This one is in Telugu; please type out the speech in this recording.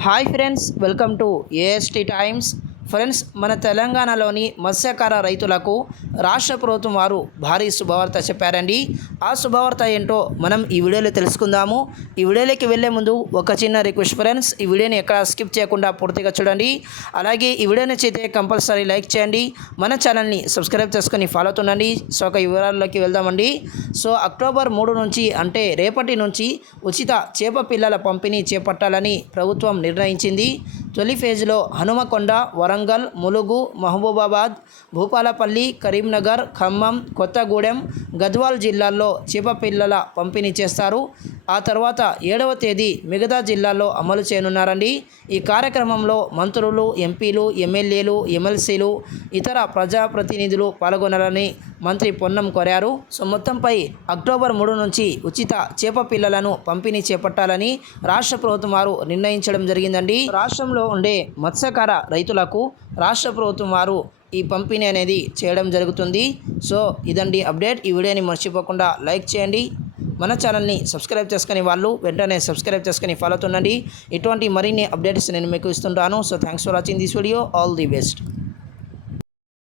hi friends welcome to AST times Friends మన తెలంగాణలోని మత్స్యకార రైతులకు రాష్ట్ర ప్రభుత్వం వారు భారీ శుభవార్త చెప్పారండి. ఆ శుభవార్త ఏంటో మనం ఈ వీడియోలో తెలుసుకుందాము. ఈ వీడియోలోకి వెళ్ళే ముందు ఒక చిన్న రిక్వెస్ట్ ఫ్రెండ్స్ ఈ వీడియోని ఎక్కడ స్కిప్ చేయకుండా పూర్తిగా చూడండి. అలాగే ఈ వీడియో నచ్చితే కంపల్సరీ లైక్ చేయండి. మన ఛానల్ని సబ్స్క్రైబ్ చేసుకొని ఫాలో అవుతుండండి. సో ఒక వివరాల్లోకి వెళ్దామండి. సో అక్టోబర్ మూడు నుంచి అంటే రేపటి నుంచి ఉచిత చేప పిల్లల పంపిణీ చేపట్టాలని ప్రభుత్వం నిర్ణయించింది. తొలి ఫేజ్లో హనుమకొండ వరంగల్ ములుగు మహబూబాబాద్ భూపాలపల్లి కరీంనగర్ ఖమ్మం కొత్తగూడెం గద్వాల్ జిల్లాల్లో చేపపిల్లల పంపిణీ చేస్తారు. ఆ తర్వాత ఏడవ తేదీ మిగతా జిల్లాల్లో అమలు చేయనున్నారండి. ఈ కార్యక్రమంలో మంత్రులు ఎంపీలు ఎమ్మెల్యేలు ఎమ్మెల్సీలు ఇతర ప్రజాప్రతినిధులు పాల్గొనాలని మంత్రి పొన్నం కోరారు. సో మొత్తంపై అక్టోబర్ మూడు నుంచి ఉచిత చేప పిల్లలను పంపిణీ చేపట్టాలని రాష్ట్ర ప్రభుత్వం వారు నిర్ణయించడం జరిగిందండి. రాష్ట్రంలో ఉండే మత్స్యకార రైతులకు రాష్ట్ర ప్రభుత్వం వారు ఈ పంపిణీ అనేది చేయడం జరుగుతుంది. సో ఇదండి అప్డేట్. ఈ వీడియోని మర్చిపోకుండా లైక్ చేయండి. మన ఛానల్ని సబ్స్క్రైబ్ చేసుకుని వాళ్ళు వెంటనే సబ్స్క్రైబ్ చేసుకుని ఫాలో అవుతుండండి ఇటువంటి మరిన్ని అప్డేట్స్ నేను మీకు ఇస్తుంటాను. So thanks for watching this video all the best